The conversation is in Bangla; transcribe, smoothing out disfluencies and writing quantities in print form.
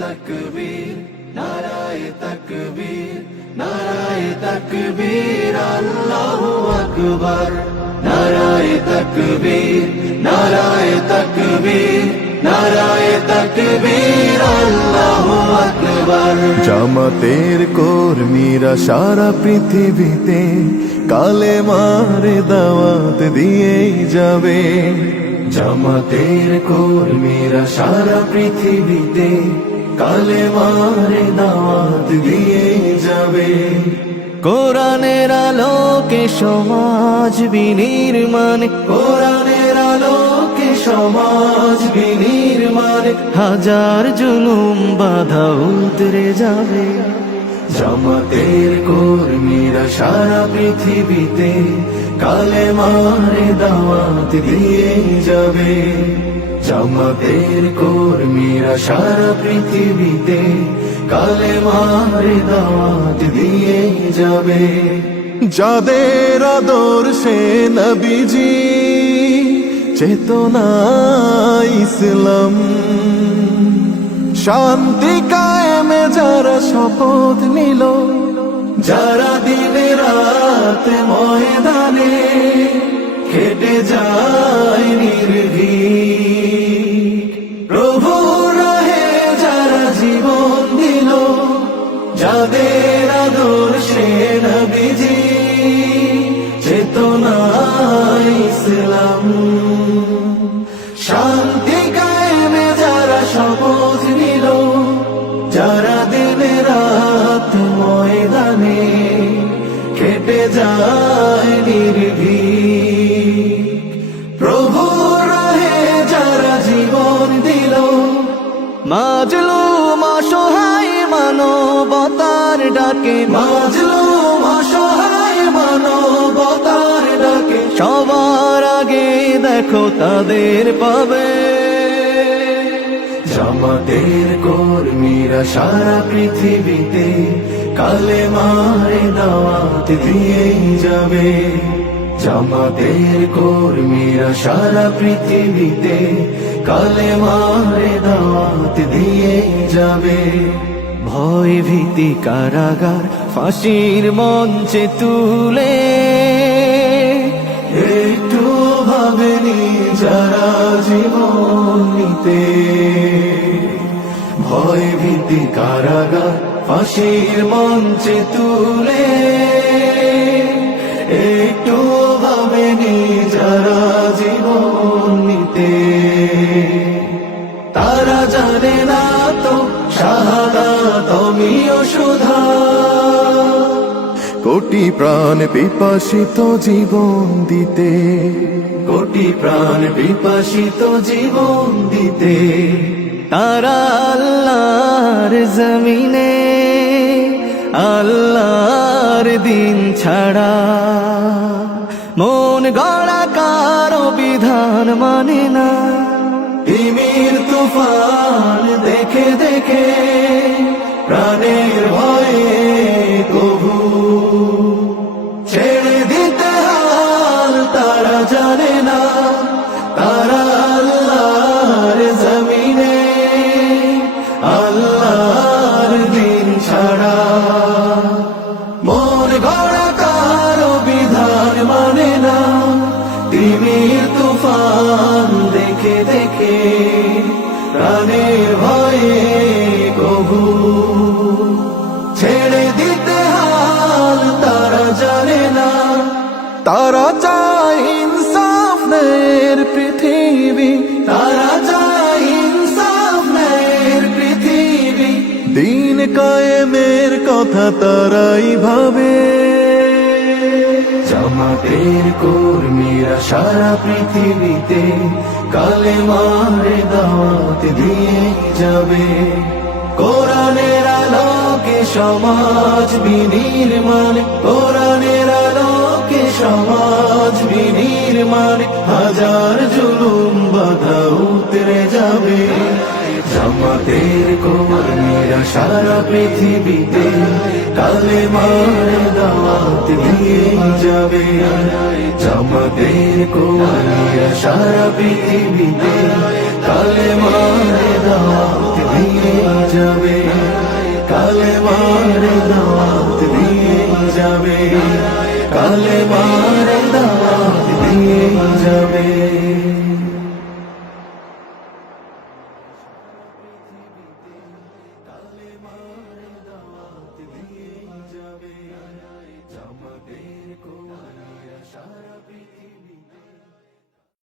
তাকবীর নারায়ে তাকবীর নারায়ে তাকবীর আল্লাহু আকবার নারায়ে তাকবীর নারায়ে তাকবীর নারায়ে তাকবীর আল্লাহু আকবার। জামাতের কর্মীরা সারা পৃথিবীতে কালেমার দাওয়াত দিয়েই যাবে। জামাতের কর্মীরা সারা পৃথিবীতে কালেমার দাওয়াত দিয়ে যাবে। কোরআনের আলোকে সমাজ বিনির্মাণ, কোরআনের আলোকে সমাজ বিনির্মাণ, হাজার জুলুম বাধা উতরে যাবে। জামাতের কর্মীরা সারা পৃথিবীতে কালেমার দাওয়াত দিয়ে যাবে। জামাতের কর্মীরা সারা পৃথিবীতে কালেমার দাওয়াত দিয়ে যাবে। যাদের আদর্শে নবীজি চেতনা ইসলাম, শান্তি কায়েমে যারা শপথ নিল, যারা দিনে রাত ময়দানে খেটে যায় নির্ভীক, প্রভু রাহে যারা জীবন দিল, যাদের আদর্শে নবীজি চেতনা ইসলাম, শান্তি কায়েমে যারা শপথ নিল, যারা দিনে রাত ময়দানে খেটে যায় নির্ভীক, প্রভু রাহে যারা জীবন দিল, মাজলুম অসহায় মানবতার ডাকে, মাজলুম অসহায় মানবতার ডাকে, সবার আগে দেখো তাদের পাবে। জামাতের কর্মীরা সারা পৃথিবীতে কালেমার দাওয়াত দিয়ে যাবে। জামাতের কর্মীরা সারা পৃথিবীতে কালেমার দাওয়াত দিয়ে যাবে। ভয় ভীতি কারাগার ফাঁসির মঞ্চে তুলে, একটু ভাবেনি যারা জীবন নিতে, ভয় ভীতি কারাগার ফাঁসির মঞ্চে তুলে, একটু ভাবেনি যারা জীবন নিতে, তারা জানে না তো শাহাদাত আমিও সুধা, কোটি প্রাণ পিপাসিত জীবন দিতে, কোটি প্রাণ বিপাসিত জীবন দিতে, তারা আল্লাহর জমিনে আল্লাহর দিন ছাড়া মন গড়া কারো বিধান মানে না। তিমির তুফান দেখে দেখে প্রাণের ভয়ে কবু ছেড়ে দিতে হাল তারা জানে না, তারা আল্লাহর জমিনে আল্লাহর দিন ছাড়া মন গড়া কারো বিধান মানে না। তিমির তুফান দেখে দেখে প্রাণের ভয়ে কবু ছেড়ে দিতে হাল তারা জানে না, তারা চায় ইনসাফ ন্যায়ের পৃথিবী, তারা চায় ইনসাফ ন্যায়ের পৃথিবী, দিন কায়েমের কথা তারাই ভাবে। জামাতের কর্মীরা সারা পৃথিবীতে কালেমার দাওয়াত দিয়ে যাবে। কোরআনের আলোকে সমাজ বিনির্মাণ, কোরআনের আলোকে সমাজ বিনির্মাণ, হাজার জুলুম বাধা উতরে যাবে। জামাতের কর্মীরা সারা পৃথিবীতে কালেমার দাওয়াত দিয়ে যাবে। জামাতের কর্মীরা সারা পৃথিবীতে কালেমার দাওয়াত দিয়ে যাবে, কালেমার দাওয়াত দিয়ে যাবে, কালেমার